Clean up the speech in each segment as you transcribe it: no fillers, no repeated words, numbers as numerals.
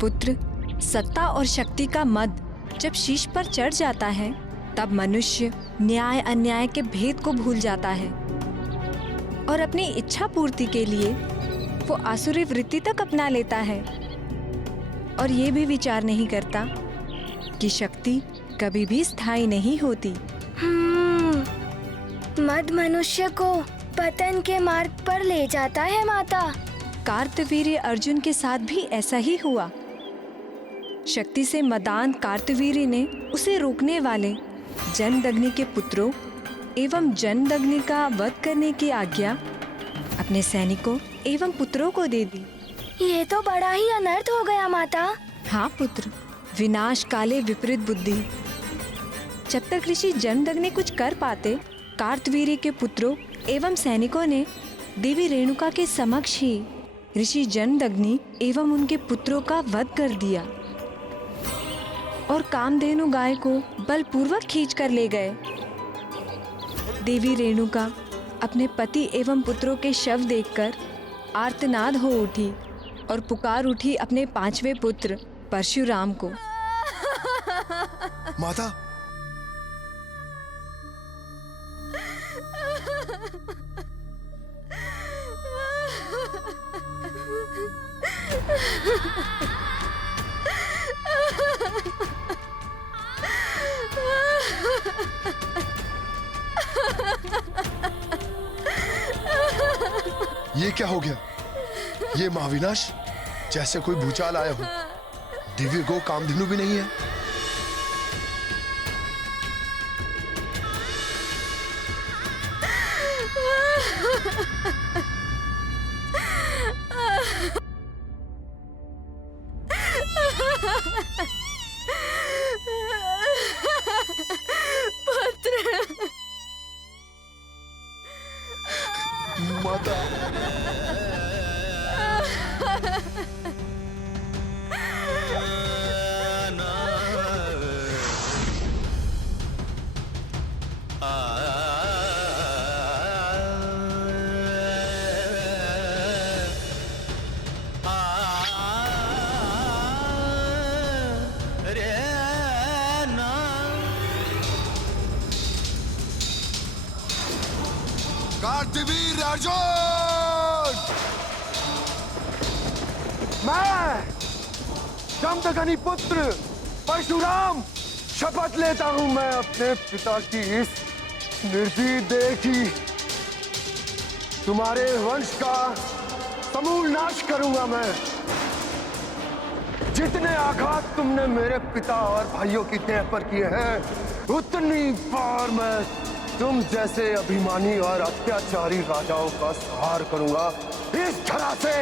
पुत्र, सत्ता और शक्ति का मद जब शीश पर चढ़ जाता है तब मनुष्य न्याय अन्याय के भेद को भूल जाता है और अपनी इच्छा पूर्ति के लिए वो आसुरी वृत्ति तक अपना लेता है और ये भी विचार नहीं करता कि शक्ति कभी भी स्थायी नहीं होती। मद मनुष्य को पतन के मार्ग पर ले जाता है माता। कार्तवीर्य अर्जुन के साथ भी ऐसा ही हुआ। शक्ति से मदान कार्तवीर्य ने उसे रोकने वाले जनदग्नि के पुत्रों एवं जनदग्नि का वध करने की आज्ञा अपने सैनिकों एवं पुत्रों को दे दी। ये तो बड़ा ही अनर्थ हो गया माता। हाँ पुत्र, विनाश काले विपरीत बुद्धि। जब तक ऋषि जनदग्नि कुछ कर पाते, कार्तवीर्य के पुत्रों एवं सैनिकों ने देवी रेणुका के समक्ष ही ऋषि जनदग्नि एवं उनके पुत्रों का वध कर दिया और कामधेनु गाय को बलपूर्वक खींच कर ले गए। देवी रेणुका अपने पति एवं पुत्रों के शव देखकर आर्तनाद हो उठी और पुकार उठी अपने 5वें पुत्र परशुराम को। माता, ये क्या हो गया? ये महाविनाश जैसे कोई भूचाल आया हो। दिव्य गो कामधेनु भी नहीं है। माता, कार्तवीर्य अर्जुन, मैं जमदग्नि पुत्र परशुराम शपथ लेता हूं, मैं अपने पिता की इस निर्जीव देह की तुम्हारे वंश का समूल नाश करूंगा। मैं जितने आघात तुमने मेरे पिता और भाइयों की देह पर किए हैं उतनी बार मैं तुम जैसे अभिमानी और अत्याचारी राजाओं का संहार करूंगा। इस धरा से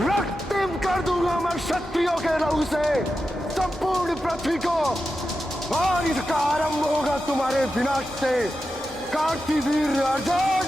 रक्तिम कर दूंगा मैं क्षत्रियों के लहू से संपूर्ण पृथ्वी को, और इसका आरंभ होगा तुम्हारे विनाश से कार्तवीर्य अर्जुन।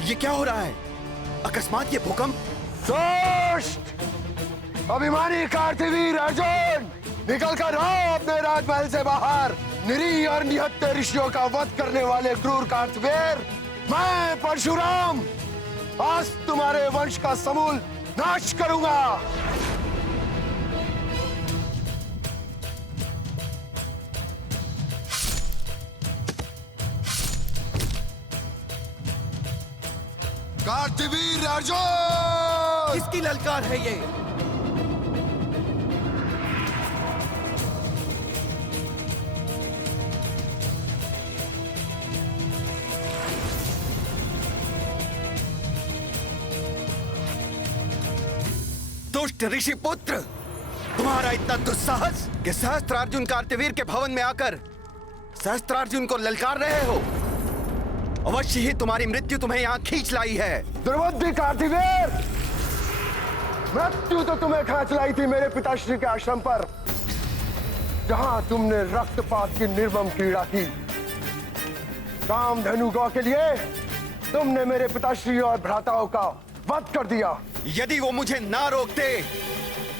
ये क्या हो रहा है? अकस्मात ये भूकंप। दुष्ट अभिमानी कार्तवीर्य अर्जुन, निकल कर आओ अपने राजमहल से बाहर। निरीह और निहत्थे ऋषियों का वध करने वाले क्रूर कार्तवीर्य, मैं परशुराम आज तुम्हारे वंश का समूल नाश करूंगा। कार्तवीर्य अर्जुन, किसकी ललकार है ये? दुष्ट ऋषि पुत्र, तुम्हारा इतना दुस्साहस कि सहस्त्रार्जुन कार्तवीर के भवन में आकर सहस्त्रार्जुन को ललकार रहे हो। अवश्य ही तुम्हारी मृत्यु तुम्हें यहाँ खींच लाई है। दुर्बुद्धि कार्तिवीर, मृत्यु तो तुम्हें खींच लाई थी मेरे पिताश्री के आश्रम पर, जहां तुमने रक्तपात की निर्मम क्रीड़ा की। कामधेनु गौ के लिए तुमने मेरे पिताश्री और भ्राताओं का वध कर दिया। यदि वो मुझे ना रोकते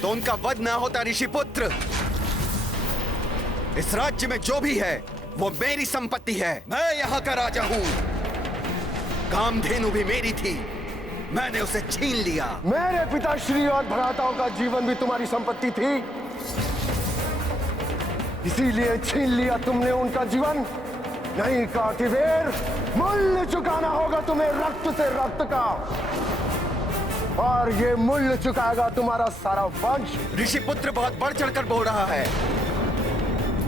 तो उनका वध ना होता ऋषिपुत्र। इस राज्य में जो भी है वो मेरी संपत्ति है। मैं यहाँ का राजा हूँ। कामधेनु भी मेरी थी, मैंने उसे छीन लिया। मेरे पिताश्री और भ्राताओं का जीवन भी तुम्हारी संपत्ति थी, इसीलिए छीन लिया तुमने उनका जीवन। नहीं कार्तिवीर, मूल्य चुकाना होगा तुम्हें रक्त से रक्त का, और ये मूल्य चुकाएगा तुम्हारा सारा वंश। ऋषिपुत्र बहुत बढ़ चढ़कर बोल रहा है।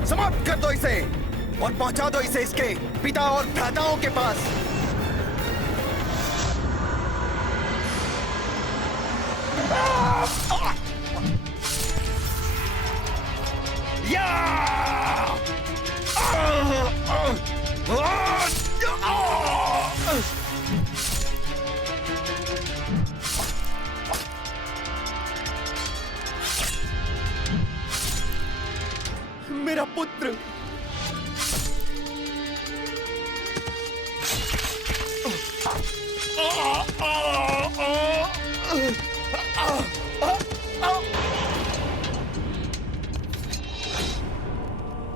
समाप्त कर दो इसे और पहुंचा दो इसे इसके पिता और भ्राताओं के पास। मेरा पुत्र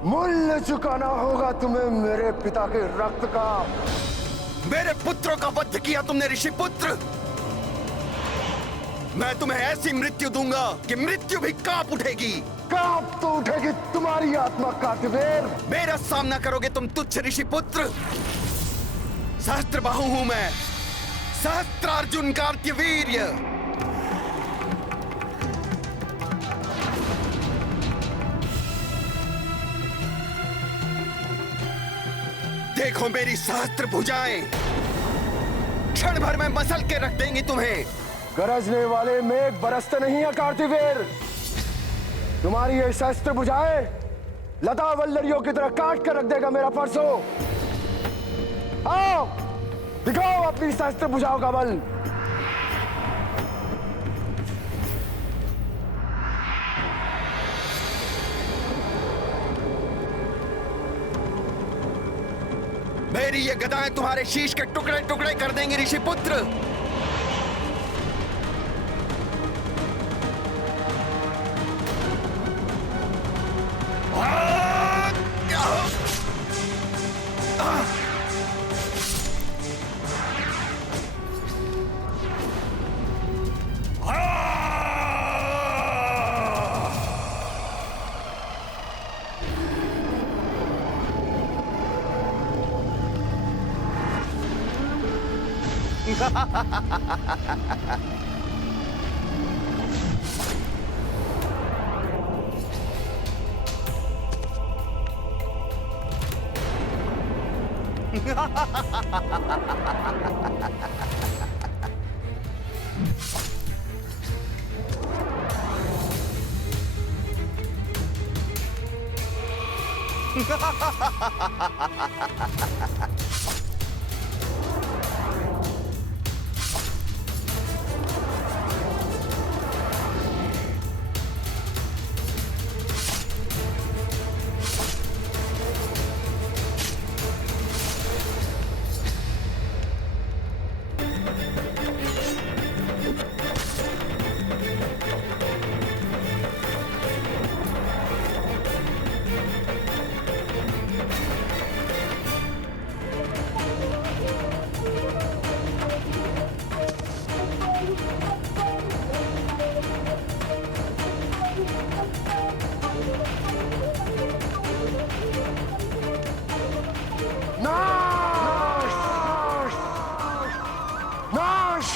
मूल्य चुकाना होगा तुम्हें मेरे पिता के रक्त का। मेरे पुत्रों का वध किया तुमने ऋषिपुत्र। मैं तुम्हें ऐसी मृत्यु दूंगा कि मृत्यु भी कांप उठेगी। कांप तो उठेगी तुम्हारी आत्मा कार्तिवीर। मेरा सामना करोगे तुम तुच्छ ऋषिपुत्र। सहस्त्रबाहु हूं मैं, सहस्त्रार्जुन कार्तवीर्य। देखो मेरी सहस्त्र भुजाएं, क्षण भर में मसल के रख देंगी तुम्हें। गरजने वाले मेघ बरसते नहीं है कार्तिवीर। तुम्हारी ये सहस्त्र भुजाएं लता वल्लरियों की तरह काट कर रख देगा मेरा परसों। आओ दिखाओ अपनी सहस्त्र भुजाओं का बल। मेरी ये गदाएं तुम्हारे शीश के टुकड़े टुकड़े कर देंगी ऋषिपुत्र।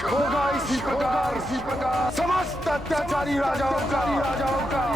होगा इसी प्रकार समस्त अत्याचारी राजाओं का।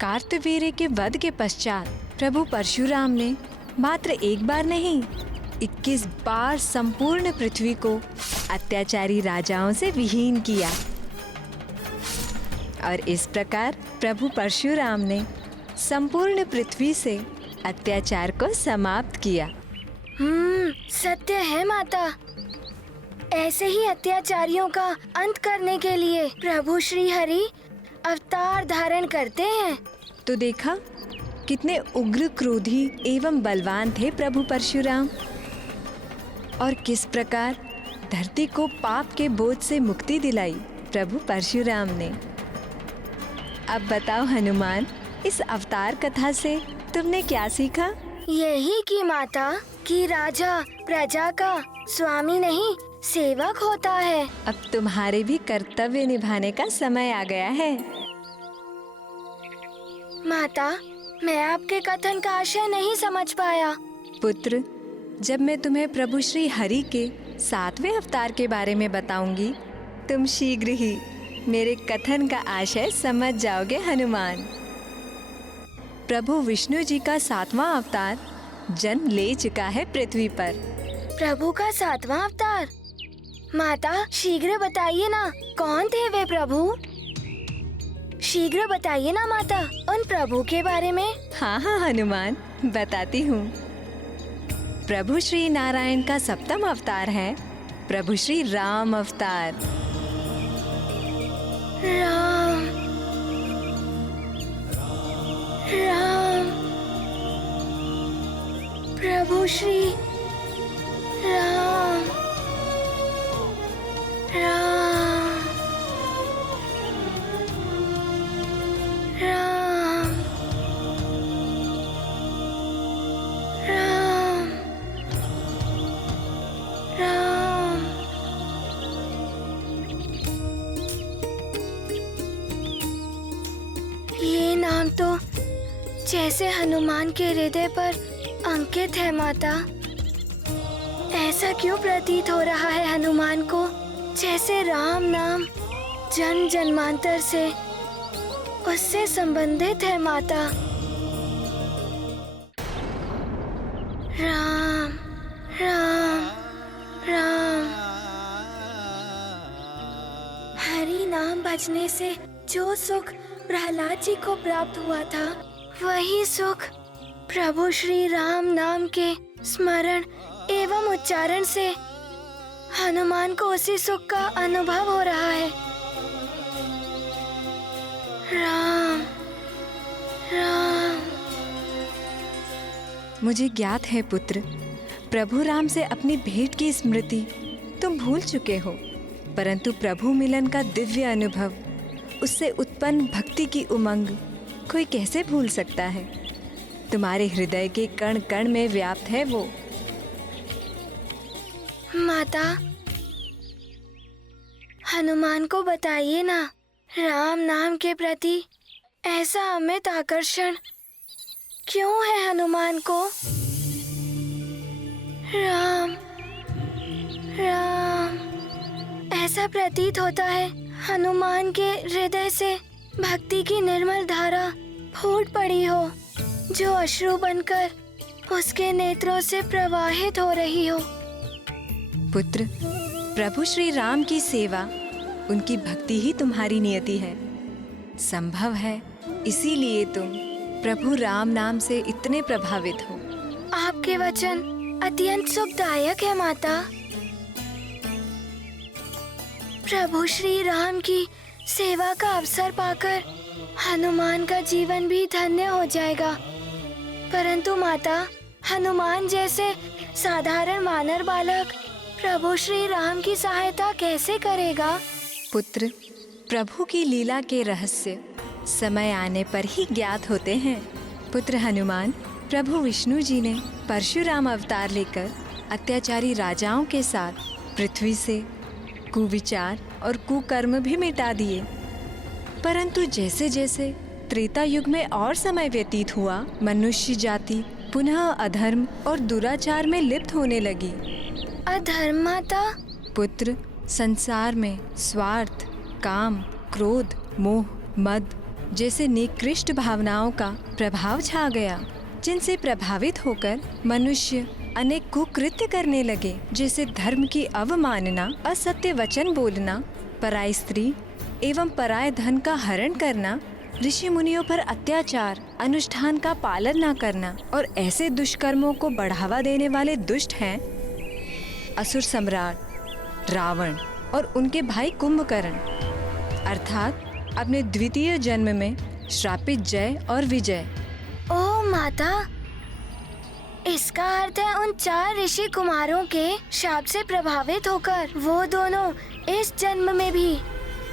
कार्तवीर्य के वध के पश्चात प्रभु परशुराम ने मात्र एक बार नहीं 21 बार संपूर्ण पृथ्वी को अत्याचारी राजाओं से विहीन किया और इस प्रकार प्रभु परशुराम ने संपूर्ण पृथ्वी से अत्याचार को समाप्त किया। सत्य है माता। ऐसे ही अत्याचारियों का अंत करने के लिए प्रभु श्री हरि अवतार धारण करते हैं। तो देखा कितने उग्र क्रोधी एवं बलवान थे प्रभु परशुराम और किस प्रकार धरती को पाप के बोझ से मुक्ति दिलाई प्रभु परशुराम ने। अब बताओ हनुमान, इस अवतार कथा से तुमने क्या सीखा? यही कि माता कि राजा प्रजा का स्वामी नहीं सेवक होता है। अब तुम्हारे भी कर्तव्य निभाने का समय आ गया है। माता, मैं आपके कथन का आशय नहीं समझ पाया। पुत्र, जब मैं तुम्हें प्रभु श्री हरि के 7वें अवतार के बारे में बताऊंगी, तुम शीघ्र ही मेरे कथन का आशय समझ जाओगे हनुमान। प्रभु विष्णु जी का 7वां अवतार जन्म ले चुका है पृथ्वी पर। प्रभु का 7वां अवतार? माता शीघ्र बताइए ना, कौन थे वे प्रभु? शीघ्र बताइए ना माता, उन प्रभु के बारे में। हाँ हाँ हनुमान, बताती हूँ। प्रभु श्री नारायण का 7वां अवतार है प्रभु श्री राम अवतार। राम राम प्रभु श्री राम राम राम राम राम। ये नाम तो जैसे हनुमान के हृदय पर अंकित है माता। ऐसा क्यों प्रतीत हो रहा है हनुमान को जैसे राम नाम जन्म जन्मांतर से उससे संबंधित है माता। राम राम राम। हरि नाम भजने से जो सुख प्रहलाद जी को प्राप्त हुआ था, वही सुख प्रभु श्री राम नाम के स्मरण एवं उच्चारण से हनुमान को उसी सुख का अनुभव हो रहा है। राम राम। मुझे ज्ञात है पुत्र, प्रभु राम से अपनी भेंट की स्मृति तुम भूल चुके हो, परंतु प्रभु मिलन का दिव्य अनुभव, उससे उत्पन्न भक्ति की उमंग कोई कैसे भूल सकता है? तुम्हारे हृदय के कण कण में व्याप्त है वो। माता, हनुमान को बताइए ना, राम नाम के प्रति ऐसा अमित आकर्षण क्यों है हनुमान को? राम राम। ऐसा प्रतीत होता है हनुमान के हृदय से भक्ति की निर्मल धारा फूट पड़ी हो, जो अश्रु बनकर उसके नेत्रों से प्रवाहित हो रही हो। पुत्र, प्रभु श्री राम की सेवा, उनकी भक्ति ही तुम्हारी नियति है। संभव है इसीलिए तुम प्रभु राम नाम से इतने प्रभावित हो। आपके वचन अत्यंत सुखदायक है माता। प्रभु श्री राम की सेवा का अवसर पाकर हनुमान का जीवन भी धन्य हो जाएगा। परंतु माता, हनुमान जैसे साधारण वानर बालक प्रभु श्री राम की सहायता कैसे करेगा? पुत्र, प्रभु की लीला के रहस्य समय आने पर ही ज्ञात होते हैं। पुत्र हनुमान, प्रभु विष्णु जी ने परशुराम अवतार लेकर अत्याचारी राजाओं के साथ पृथ्वी से कुविचार और कुकर्म भी मिटा दिए। परंतु जैसे जैसे त्रेता युग में और समय व्यतीत हुआ, मनुष्य जाति पुनः अधर्म और दुराचार में लिप्त होने लगी। अधर्म माता? पुत्र, संसार में स्वार्थ, काम, क्रोध, मोह, मद जैसे निकृष्ट भावनाओं का प्रभाव छा गया, जिनसे प्रभावित होकर मनुष्य अनेक कुकृत्य करने लगे, जैसे धर्म की अवमानना, असत्य वचन बोलना, पराई स्त्री एवं पराये धन का हरण करना, ऋषि मुनियों पर अत्याचार, अनुष्ठान का पालन न करना। और ऐसे दुष्कर्मों को बढ़ावा देने वाले दुष्ट हैं असुर सम्राट रावण और उनके भाई कुंभकर्ण, अर्थात अपने द्वितीय जन्म में श्रापित जय और विजय। ओह माता, इसका अर्थ है उन 4 ऋषि कुमारों के शाप से प्रभावित होकर वो दोनों इस जन्म में भी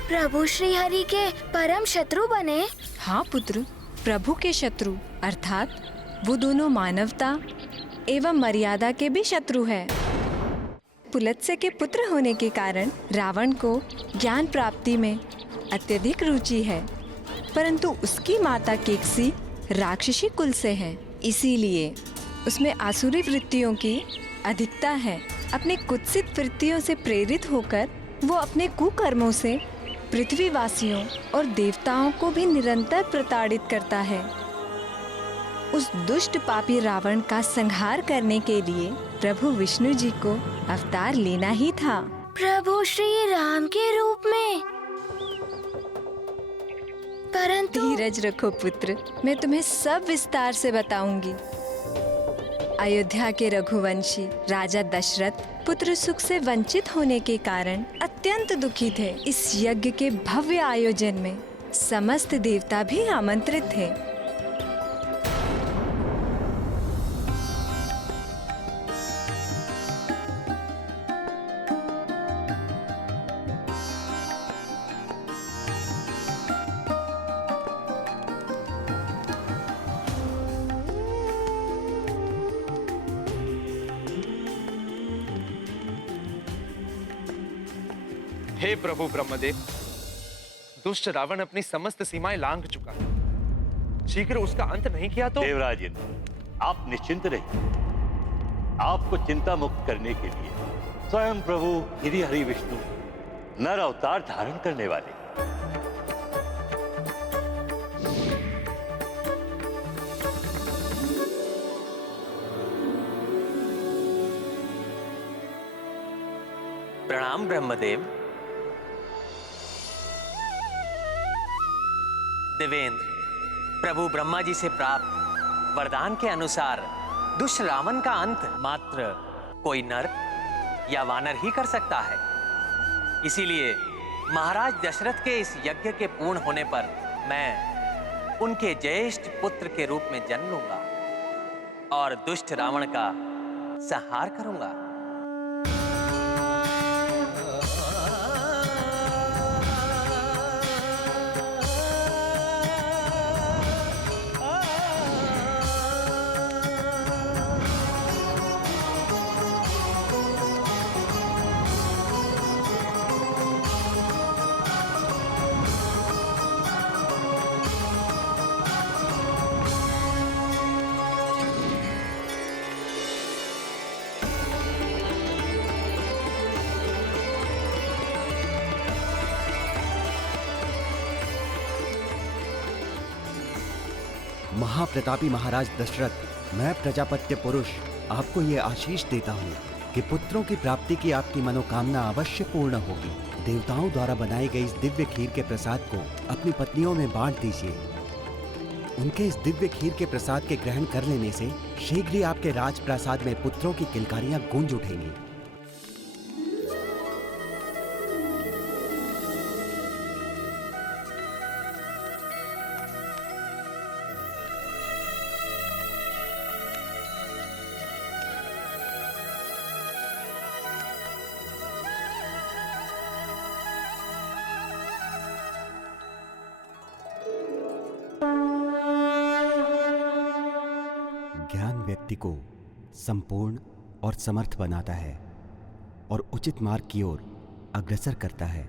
प्रभु श्री हरि के परम शत्रु बने। हाँ पुत्र, प्रभु के शत्रु, अर्थात वो दोनों मानवता एवं मर्यादा के भी शत्रु है। पुलत्स्य के पुत्र होने के कारण रावण को ज्ञान प्राप्ति में अत्यधिक रुचि है, परंतु उसकी माता केकसी राक्षसी कुल से है, इसीलिए उसमें आसुरी वृत्तियों की अधिकता है। अपने कुत्सित वृत्तियों से प्रेरित होकर वो अपने कुकर्मों से पृथ्वीवासियों और देवताओं को भी निरंतर प्रताड़ित करता है। उस दुष्ट पापी रावण का संहार करने के लिए प्रभु विष्णु जी को अवतार लेना ही था। प्रभु श्री राम के रूप में। परंतु धीरज रखो पुत्र, मैं तुम्हें सब विस्तार से बताऊंगी। अयोध्या के रघुवंशी राजा दशरथ पुत्र सुख से वंचित होने के कारण अत्यंत दुखी थे। इस यज्ञ के भव्य आयोजन में समस्त देवता भी आमंत्रित थे। हे प्रभु ब्रह्मदेव, दुष्ट रावण अपनी समस्त सीमाएं लांघ चुका है। शीघ्र उसका अंत नहीं किया तो। देवराज इंद्र, आप निश्चिंत रहिए। आपको चिंता मुक्त करने के लिए स्वयं प्रभु श्री हरि विष्णु नर अवतार धारण करने वाले। प्रणाम ब्रह्मदेव। देवेंद्र, प्रभु ब्रह्मा जी से प्राप्त वरदान के अनुसार दुष्ट रावण का अंत मात्र कोई नर या वानर ही कर सकता है। इसीलिए महाराज दशरथ के इस यज्ञ के पूर्ण होने पर मैं उनके ज्येष्ठ पुत्र के रूप में जन्म लूंगा और दुष्ट रावण का संहार करूंगा। महाप्रतापी महाराज दशरथ, मैं प्रजापत्य पुरुष आपको ये आशीष देता हूँ कि पुत्रों की प्राप्ति की आपकी मनोकामना अवश्य पूर्ण होगी। देवताओं द्वारा बनाई गई इस दिव्य खीर के प्रसाद को अपनी पत्नियों में बांट दीजिए। उनके इस दिव्य खीर के प्रसाद के ग्रहण कर लेने से शीघ्र ही आपके राजप्रासाद में पुत्रों की किलकारियां गूंज उठेंगी। ज्ञान व्यक्ति को संपूर्ण और समर्थ बनाता है और उचित मार्ग की ओर अग्रसर करता है।